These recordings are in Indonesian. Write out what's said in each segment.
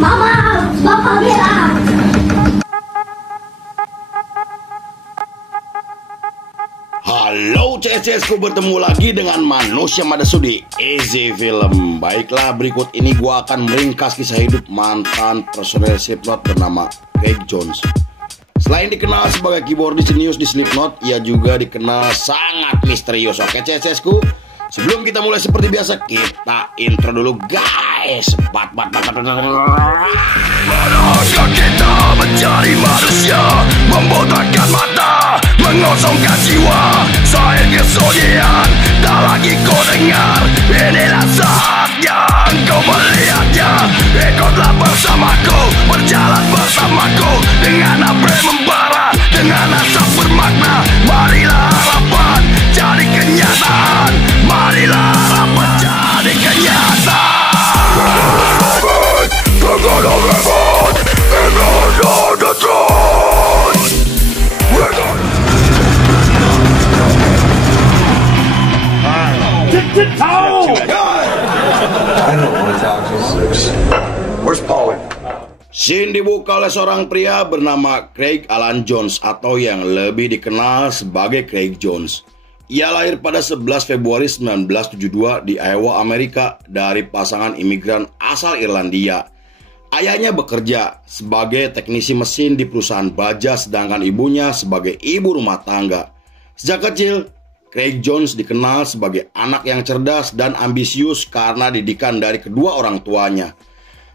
Mama, Bapak bilang. Halo CSku, bertemu lagi dengan Manusia Madasudi Easy Film. Baiklah, berikut ini gua akan meringkas kisah hidup mantan personel Slipknot bernama Craig Jones. Selain dikenal sebagai keyboardis jenius di Slipknot, ia juga dikenal sangat misterius. Oke CSku, sebelum kita mulai seperti biasa, kita intro dulu guys. Manusia kita mencari manusia, membotakkan mata, mengosongkan jiwa. Saya kesunyian, tak lagi kau dengar. Inilah saatnya engkau melihatnya. Ikutlah bersamaku, berjalan bersamaku, dengan apa yang membara, dengan asap bermakna. Marilah harapan jadi kenyataan. Marilah harapan jadi kenyataan. We're gonna revolt, and on the throne. We're gonna... I don't want to talk to six. Where's Polly? Scene dibuka oleh seorang pria bernama Craig Alan Jones atau yang lebih dikenal sebagai Craig Jones. Ia lahir pada 11 Februari 1972 di Iowa, Amerika dari pasangan imigran asal Irlandia. Ayahnya bekerja sebagai teknisi mesin di perusahaan baja, sedangkan ibunya sebagai ibu rumah tangga. Sejak kecil, Craig Jones dikenal sebagai anak yang cerdas dan ambisius karena didikan dari kedua orang tuanya.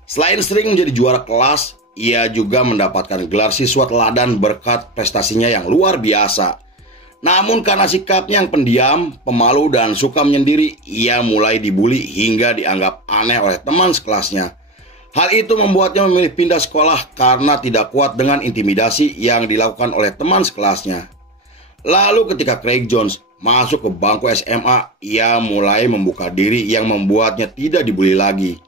Selain sering menjadi juara kelas, ia juga mendapatkan gelar siswa teladan berkat prestasinya yang luar biasa. Namun karena sikapnya yang pendiam, pemalu, dan suka menyendiri, ia mulai dibully hingga dianggap aneh oleh teman sekelasnya. Hal itu membuatnya memilih pindah sekolah karena tidak kuat dengan intimidasi yang dilakukan oleh teman sekelasnya. Lalu ketika Craig Jones masuk ke bangku SMA, ia mulai membuka diri yang membuatnya tidak dibully lagi.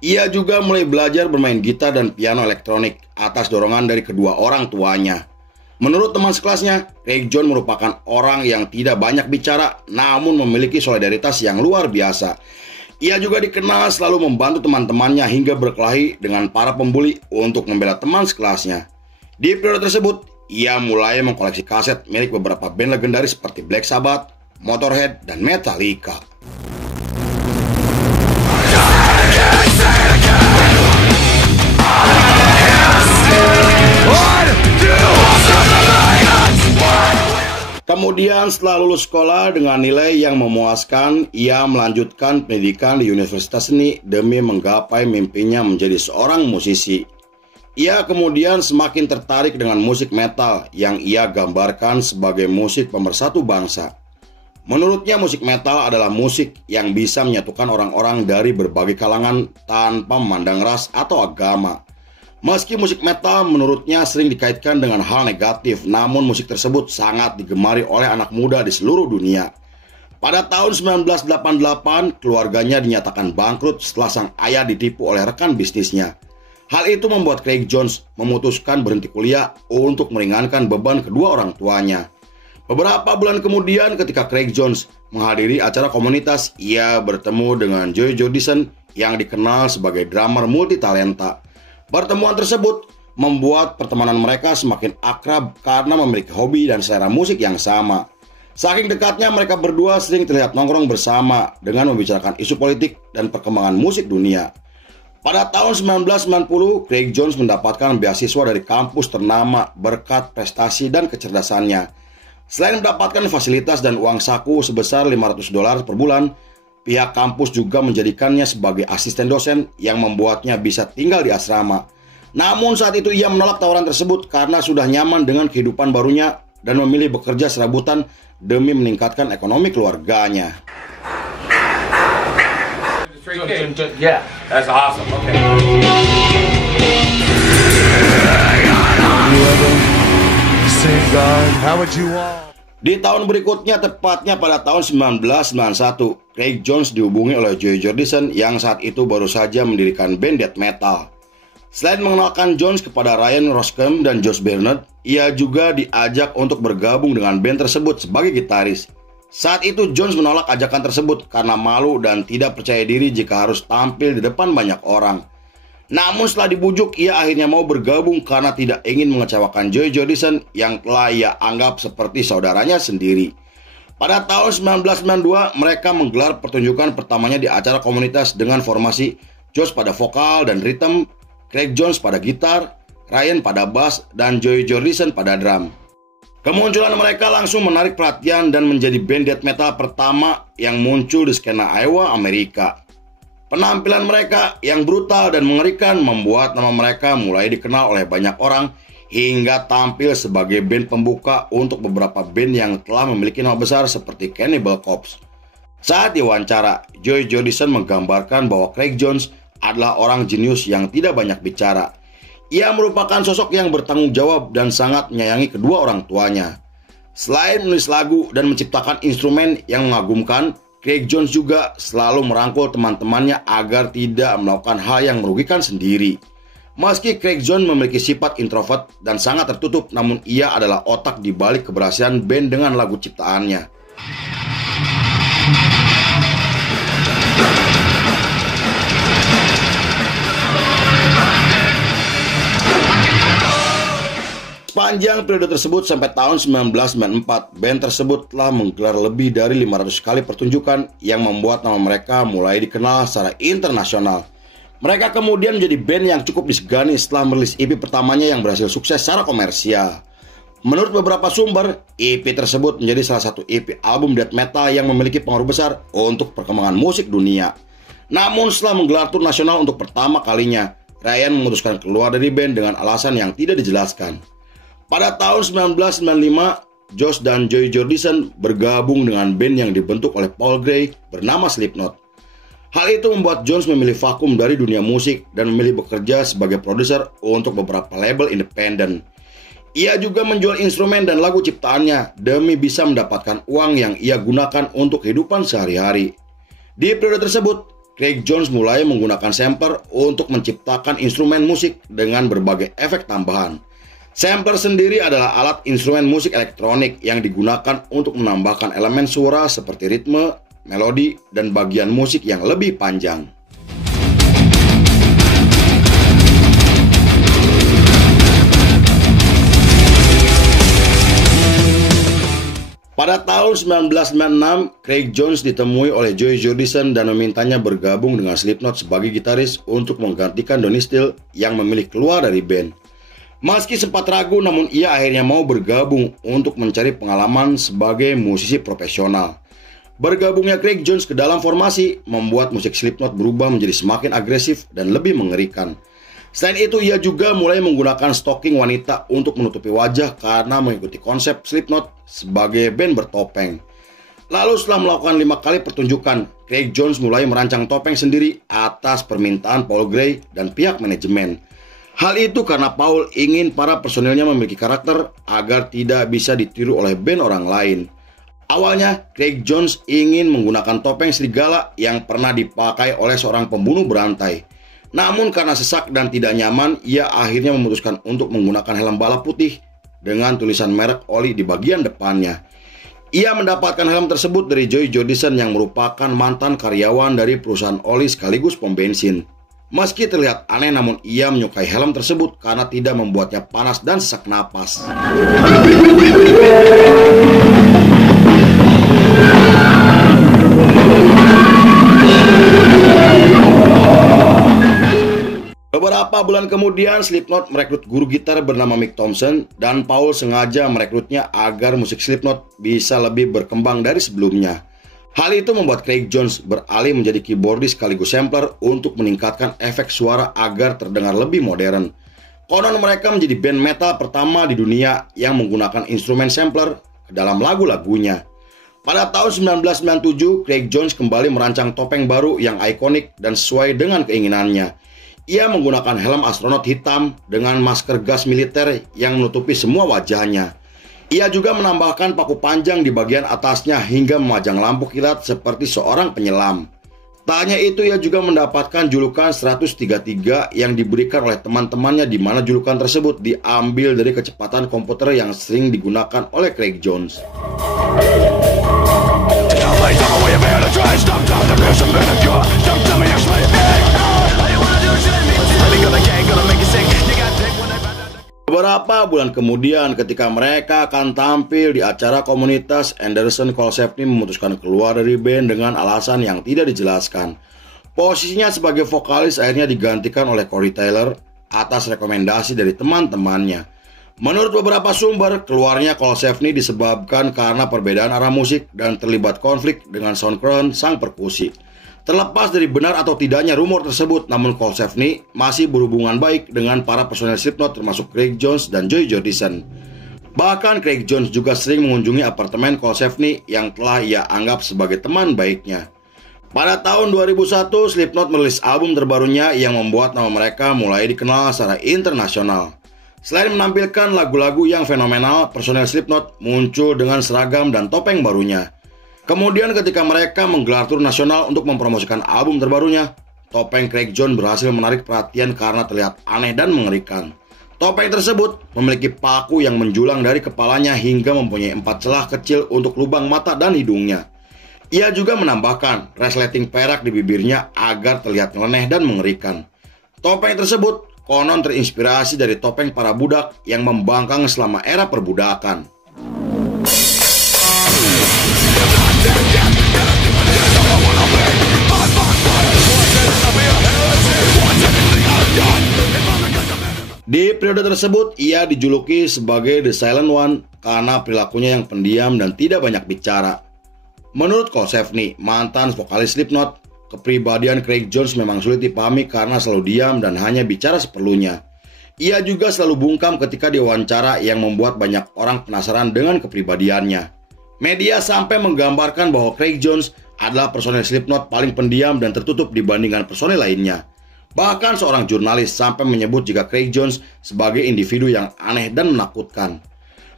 Ia juga mulai belajar bermain gitar dan piano elektronik atas dorongan dari kedua orang tuanya. Menurut teman sekelasnya, Craig Jones merupakan orang yang tidak banyak bicara namun memiliki solidaritas yang luar biasa. Ia juga dikenal selalu membantu teman-temannya hingga berkelahi dengan para pembuli untuk membela teman sekelasnya. Di periode tersebut, ia mulai mengkoleksi kaset milik beberapa band legendaris seperti Black Sabbath, Motorhead, dan Metallica. Kemudian setelah lulus sekolah dengan nilai yang memuaskan, ia melanjutkan pendidikan di Universitas Seni demi menggapai mimpinya menjadi seorang musisi. Ia kemudian semakin tertarik dengan musik metal yang ia gambarkan sebagai musik pemersatu bangsa. Menurutnya musik metal adalah musik yang bisa menyatukan orang-orang dari berbagai kalangan tanpa memandang ras atau agama. Meski musik metal menurutnya sering dikaitkan dengan hal negatif, namun musik tersebut sangat digemari oleh anak muda di seluruh dunia. Pada tahun 1988, keluarganya dinyatakan bangkrut setelah sang ayah ditipu oleh rekan bisnisnya. Hal itu membuat Craig Jones memutuskan berhenti kuliah untuk meringankan beban kedua orang tuanya. Beberapa bulan kemudian ketika Craig Jones menghadiri acara komunitas, ia bertemu dengan Joey Jordison yang dikenal sebagai drummer multitalenta. Pertemuan tersebut membuat pertemanan mereka semakin akrab karena memiliki hobi dan selera musik yang sama. Saking dekatnya mereka berdua sering terlihat nongkrong bersama dengan membicarakan isu politik dan perkembangan musik dunia. Pada tahun 1990, Craig Jones mendapatkan beasiswa dari kampus ternama berkat prestasi dan kecerdasannya. Selain mendapatkan fasilitas dan uang saku sebesar $500 per bulan, pihak kampus juga menjadikannya sebagai asisten dosen yang membuatnya bisa tinggal di asrama. Namun saat itu ia menolak tawaran tersebut karena sudah nyaman dengan kehidupan barunya dan memilih bekerja serabutan demi meningkatkan ekonomi keluarganya. Yeah, that's awesome. Okay. Di tahun berikutnya, tepatnya pada tahun 1991, Craig Jones dihubungi oleh Joey Jordison yang saat itu baru saja mendirikan band death metal. Selain mengenalkan Jones kepada Ryan Roscombe dan Josh Bernard, ia juga diajak untuk bergabung dengan band tersebut sebagai gitaris. Saat itu Jones menolak ajakan tersebut karena malu dan tidak percaya diri jika harus tampil di depan banyak orang. Namun setelah dibujuk, ia akhirnya mau bergabung karena tidak ingin mengecewakan Joey Jordison yang telah ia anggap seperti saudaranya sendiri. Pada tahun 1992, mereka menggelar pertunjukan pertamanya di acara komunitas dengan formasi Josh pada vokal dan rhythm, Craig Jones pada gitar, Ryan pada bass, dan Joey Jordison pada drum. Kemunculan mereka langsung menarik perhatian dan menjadi band death metal pertama yang muncul di skena Iowa, Amerika. Penampilan mereka yang brutal dan mengerikan membuat nama mereka mulai dikenal oleh banyak orang hingga tampil sebagai band pembuka untuk beberapa band yang telah memiliki nama besar seperti Cannibal Corpse. Saat diwawancara, Joey Jordison menggambarkan bahwa Craig Jones adalah orang jenius yang tidak banyak bicara. Ia merupakan sosok yang bertanggung jawab dan sangat menyayangi kedua orang tuanya. Selain menulis lagu dan menciptakan instrumen yang mengagumkan, Craig Jones juga selalu merangkul teman-temannya agar tidak melakukan hal yang merugikan sendiri. Meski Craig Jones memiliki sifat introvert dan sangat tertutup, namun ia adalah otak di balik keberhasilan band dengan lagu ciptaannya. Sepanjang periode tersebut sampai tahun 1994, band tersebut telah menggelar lebih dari 500 kali pertunjukan yang membuat nama mereka mulai dikenal secara internasional. Mereka kemudian menjadi band yang cukup disegani setelah merilis EP pertamanya yang berhasil sukses secara komersial. Menurut beberapa sumber, EP tersebut menjadi salah satu EP album death metal yang memiliki pengaruh besar untuk perkembangan musik dunia. Namun setelah menggelar tur nasional untuk pertama kalinya, Ryan memutuskan keluar dari band dengan alasan yang tidak dijelaskan. Pada tahun 1995, Josh dan Joey Jordison bergabung dengan band yang dibentuk oleh Paul Gray bernama Slipknot. Hal itu membuat Jones memilih vakum dari dunia musik dan memilih bekerja sebagai produser untuk beberapa label independen. Ia juga menjual instrumen dan lagu ciptaannya demi bisa mendapatkan uang yang ia gunakan untuk kehidupan sehari-hari. Di periode tersebut, Craig Jones mulai menggunakan sampler untuk menciptakan instrumen musik dengan berbagai efek tambahan. Sampler sendiri adalah alat instrumen musik elektronik yang digunakan untuk menambahkan elemen suara seperti ritme, melodi, dan bagian musik yang lebih panjang. Pada tahun 1996, Craig Jones ditemui oleh Joey Jordison dan memintanya bergabung dengan Slipknot sebagai gitaris untuk menggantikan Donnie Steele yang memilih keluar dari band. Meski sempat ragu, namun ia akhirnya mau bergabung untuk mencari pengalaman sebagai musisi profesional. Bergabungnya Craig Jones ke dalam formasi membuat musik Slipknot berubah menjadi semakin agresif dan lebih mengerikan. Selain itu, ia juga mulai menggunakan stocking wanita untuk menutupi wajah karena mengikuti konsep Slipknot sebagai band bertopeng. Lalu setelah melakukan 5 kali pertunjukan, Craig Jones mulai merancang topeng sendiri atas permintaan Paul Gray dan pihak manajemen. Hal itu karena Paul ingin para personilnya memiliki karakter agar tidak bisa ditiru oleh band orang lain. Awalnya, Craig Jones ingin menggunakan topeng serigala yang pernah dipakai oleh seorang pembunuh berantai. Namun karena sesak dan tidak nyaman, ia akhirnya memutuskan untuk menggunakan helm balap putih dengan tulisan merek oli di bagian depannya. Ia mendapatkan helm tersebut dari Joey Jordison yang merupakan mantan karyawan dari perusahaan oli sekaligus pom bensin. Meski terlihat aneh, namun ia menyukai helm tersebut karena tidak membuatnya panas dan sesak napas. Beberapa bulan kemudian, Slipknot merekrut guru gitar bernama Mick Thompson dan Paul sengaja merekrutnya agar musik Slipknot bisa lebih berkembang dari sebelumnya. Hal itu membuat Craig Jones beralih menjadi keyboardis sekaligus sampler untuk meningkatkan efek suara agar terdengar lebih modern. Konon mereka menjadi band metal pertama di dunia yang menggunakan instrumen sampler ke dalam lagu-lagunya. Pada tahun 1997, Craig Jones kembali merancang topeng baru yang ikonik dan sesuai dengan keinginannya. Ia menggunakan helm astronot hitam dengan masker gas militer yang menutupi semua wajahnya. Ia juga menambahkan paku panjang di bagian atasnya hingga memajang lampu kilat seperti seorang penyelam. Tak hanya itu, ia juga mendapatkan julukan 133 yang diberikan oleh teman-temannya, di mana julukan tersebut diambil dari kecepatan komputer yang sering digunakan oleh Craig Jones. Beberapa bulan kemudian ketika mereka akan tampil di acara komunitas, Anderson Cole Stepney memutuskan keluar dari band dengan alasan yang tidak dijelaskan. Posisinya sebagai vokalis akhirnya digantikan oleh Corey Taylor atas rekomendasi dari teman-temannya. Menurut beberapa sumber, keluarnya Cole Stepney disebabkan karena perbedaan arah musik dan terlibat konflik dengan Soundcrown sang perkusi. Terlepas dari benar atau tidaknya rumor tersebut, namun Cole Stepney masih berhubungan baik dengan para personel Slipknot termasuk Craig Jones dan Joey Jordison. Bahkan Craig Jones juga sering mengunjungi apartemen Cole Stepney yang telah ia anggap sebagai teman baiknya. Pada tahun 2001, Slipknot merilis album terbarunya yang membuat nama mereka mulai dikenal secara internasional. Selain menampilkan lagu-lagu yang fenomenal, personel Slipknot muncul dengan seragam dan topeng barunya. Kemudian ketika mereka menggelar tur nasional untuk mempromosikan album terbarunya, topeng Craig Jones berhasil menarik perhatian karena terlihat aneh dan mengerikan. Topeng tersebut memiliki paku yang menjulang dari kepalanya hingga mempunyai 4 celah kecil untuk lubang mata dan hidungnya. Ia juga menambahkan resleting perak di bibirnya agar terlihat nyeleneh dan mengerikan. Topeng tersebut konon terinspirasi dari topeng para budak yang membangkang selama era perbudakan. Di periode tersebut, ia dijuluki sebagai The Silent One karena perilakunya yang pendiam dan tidak banyak bicara. Menurut Cole Stepney, mantan vokalis Slipknot, kepribadian Craig Jones memang sulit dipahami karena selalu diam dan hanya bicara seperlunya. Ia juga selalu bungkam ketika diwawancara yang membuat banyak orang penasaran dengan kepribadiannya. Media sampai menggambarkan bahwa Craig Jones adalah personel Slipknot paling pendiam dan tertutup dibandingkan personel lainnya. Bahkan seorang jurnalis sampai menyebut jika Craig Jones sebagai individu yang aneh dan menakutkan.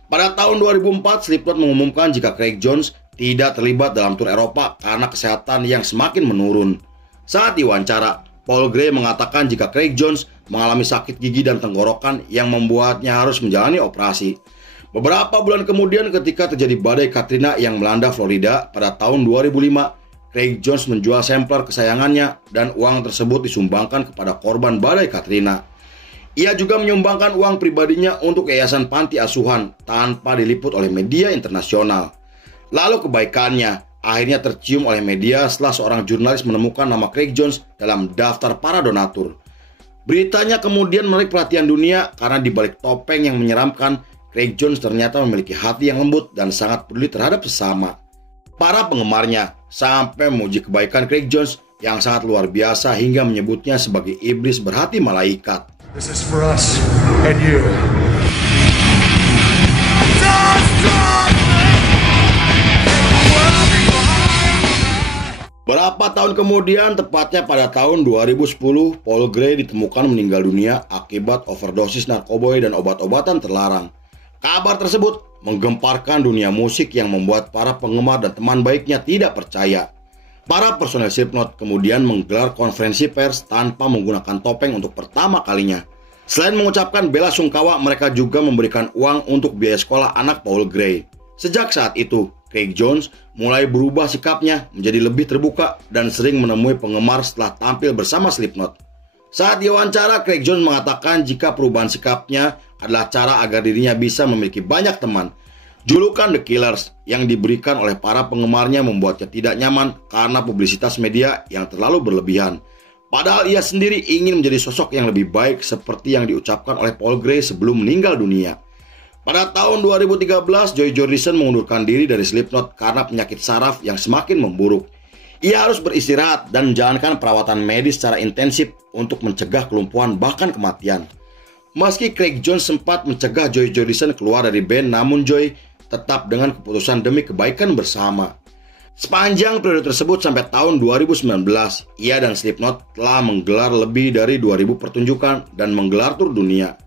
Pada tahun 2004, Slipknot mengumumkan jika Craig Jones tidak terlibat dalam tur Eropa karena kesehatan yang semakin menurun. Saat diwawancara, Paul Gray mengatakan jika Craig Jones mengalami sakit gigi dan tenggorokan yang membuatnya harus menjalani operasi. Beberapa bulan kemudian ketika terjadi badai Katrina yang melanda Florida pada tahun 2005, Craig Jones menjual sampler kesayangannya dan uang tersebut disumbangkan kepada korban badai Katrina. Ia juga menyumbangkan uang pribadinya untuk yayasan panti asuhan tanpa diliput oleh media internasional. Lalu kebaikannya akhirnya tercium oleh media setelah seorang jurnalis menemukan nama Craig Jones dalam daftar para donatur. Beritanya kemudian menarik perhatian dunia karena di balik topeng yang menyeramkan, Craig Jones ternyata memiliki hati yang lembut dan sangat peduli terhadap sesama. Para penggemarnya sampai memuji kebaikan Craig Jones yang sangat luar biasa hingga menyebutnya sebagai iblis berhati malaikat. This is for us and you. Berapa tahun kemudian, tepatnya pada tahun 2010, Paul Gray ditemukan meninggal dunia akibat overdosis narkoba dan obat-obatan terlarang. Kabar tersebut menggemparkan dunia musik yang membuat para penggemar dan teman baiknya tidak percaya. Para personel Slipknot kemudian menggelar konferensi pers tanpa menggunakan topeng untuk pertama kalinya. Selain mengucapkan bela sungkawa, mereka juga memberikan uang untuk biaya sekolah anak Paul Gray. Sejak saat itu, Craig Jones mulai berubah sikapnya menjadi lebih terbuka dan sering menemui penggemar setelah tampil bersama Slipknot. Saat diwawancara, Craig Jones mengatakan jika perubahan sikapnya adalah cara agar dirinya bisa memiliki banyak teman. Julukan The Killers yang diberikan oleh para penggemarnya membuatnya tidak nyaman karena publisitas media yang terlalu berlebihan. Padahal ia sendiri ingin menjadi sosok yang lebih baik seperti yang diucapkan oleh Paul Gray sebelum meninggal dunia. Pada tahun 2013, Joey Jordison mengundurkan diri dari Slipknot karena penyakit saraf yang semakin memburuk. Ia harus beristirahat dan menjalankan perawatan medis secara intensif untuk mencegah kelumpuhan bahkan kematian. Meski Craig Jones sempat mencegah Joey Jordison keluar dari band, namun Joey tetap dengan keputusan demi kebaikan bersama. Sepanjang periode tersebut sampai tahun 2019, ia dan Slipknot telah menggelar lebih dari 2000 pertunjukan dan menggelar tur dunia.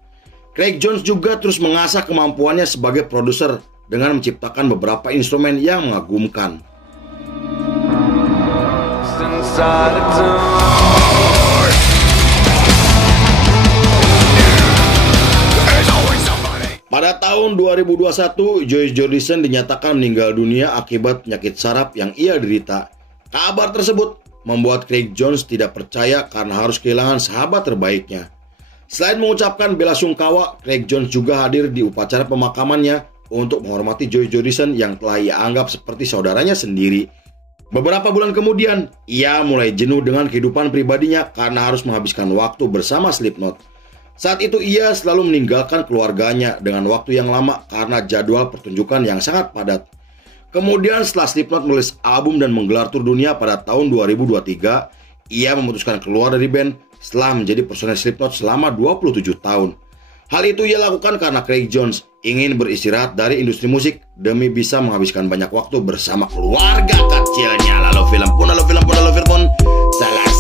Craig Jones juga terus mengasah kemampuannya sebagai produser dengan menciptakan beberapa instrumen yang mengagumkan. Pada tahun 2021, Joey Jordison dinyatakan meninggal dunia akibat penyakit saraf yang ia derita. Kabar tersebut membuat Craig Jones tidak percaya karena harus kehilangan sahabat terbaiknya. Selain mengucapkan belasungkawa, Craig Jones juga hadir di upacara pemakamannya untuk menghormati Joy Jordison yang telah ia anggap seperti saudaranya sendiri. Beberapa bulan kemudian, ia mulai jenuh dengan kehidupan pribadinya karena harus menghabiskan waktu bersama Slipknot. Saat itu ia selalu meninggalkan keluarganya dengan waktu yang lama karena jadwal pertunjukan yang sangat padat. Kemudian setelah Slipknot menulis album dan menggelar tur dunia pada tahun 2023, ia memutuskan keluar dari band setelah menjadi personel Slipknot selama 27 tahun. Hal itu ia lakukan karena Craig Jones ingin beristirahat dari industri musik demi bisa menghabiskan banyak waktu bersama keluarga kecilnya. Lalu film pun selesai.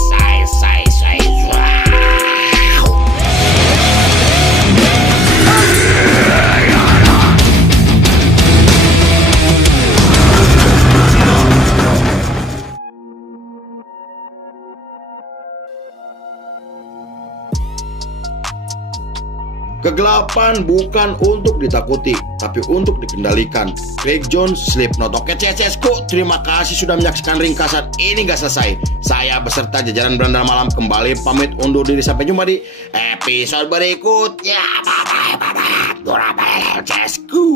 Kegelapan bukan untuk ditakuti, tapi untuk dikendalikan. Craig Jones, Slipknot. Oke CSSku, terima kasih sudah menyaksikan ringkasan ini gak selesai. Saya beserta jajaran Beranda Malam kembali pamit undur diri, sampai jumpa di episode berikutnya. Bye bye. CSSku.